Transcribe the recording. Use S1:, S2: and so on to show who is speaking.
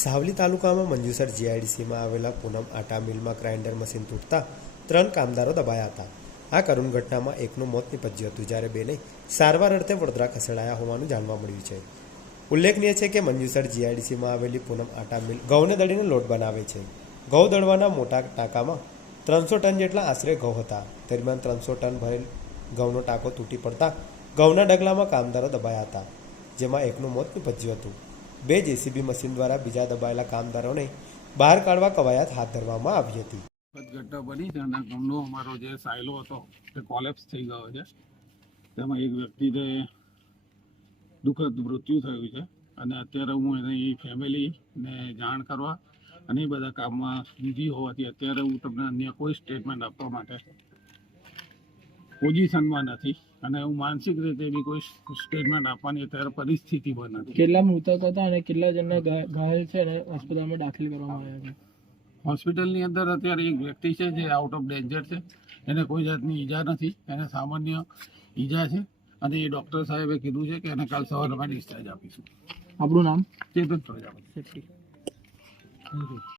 S1: સાવલી તાલુકામાં મંજુસર જીઆઈડીસીમાં આવેલા પૂનમ આટા મિલમાં ગ્રાઇન્ડર મશીન તૂટતા ત્રણ કામદારો દબાયા હતા. આ કરુણ ઘટનામાં એકનું મોત નિપજ્યું હતું જ્યારે બેને સારવાર અર્થે વડોદરા ખસેડાયા હોવાનું જાણવા મળ્યું છે. ઉલ્લેખનીય છે કે મંજુસર જીઆઈડીસીમાં આવેલી પૂનમ આટા મિલ ઘઉંને દળીને લોટ બનાવે છે. ઘઉં દળવાના મોટા ટાંકામાં ત્રણસો ટન જેટલા આશરે ઘઉં હતા. દરમિયાન ત્રણસો ટન ભરેલ ઘઉંનો ટાંકો તૂટી પડતા ઘઉંના ડગલામાં કામદારો દબાયા હતા, જેમાં એકનું મોત નિપજ્યું હતું. બે જેસીબી મશીન દ્વારા બીજા દબાયેલા કામદારોને બહાર કાઢવા કવાયત હાથ ધરવામાં આવી હતી.
S2: ઘટના બની છે અને ગમનો અમારો જે સાયલો હતો, તે કોલેપ્સ થઈ ગયો છે. તેમાં એક વ્યક્તિને દુઃખદ મૃત્યુ થયું છે. અને અત્યારે હું એની ફેમિલીને જાણ કરવા અને એ બધા કામમાં બીજી હોવાથી અત્યારે હું તમને અન્ય કોઈ સ્ટેટમેન્ટ આપવા માટે પોઝિશનમાં નથી. અને હું માનસિક રીતે બી કોઈ સ્ટેટમેન્ટ આપવાની અત્યારે પરિસ્થિતિમાં નથી.
S3: કેટલા મૃતક હતા અને કેટલા જણને ઘાયલ છે અને હોસ્પિટલમાં દાખલ કરવામાં આવ્યા છે?
S2: હોસ્પિટલની અંદર અત્યારે એક વ્યક્તિ છે જે આઉટ ઓફ ડેન્જર છે. એને કોઈ જાતની ઈજા નથી. એને સામાન્ય ઈજા છે. અને એ ડૉક્ટર સાહેબે કીધું છે કે એને કાલ સવારમાં ડિસ્ચાર્જ આપીશું.
S3: આપણું નામ?
S2: ચેતન પ્રજાપતિ.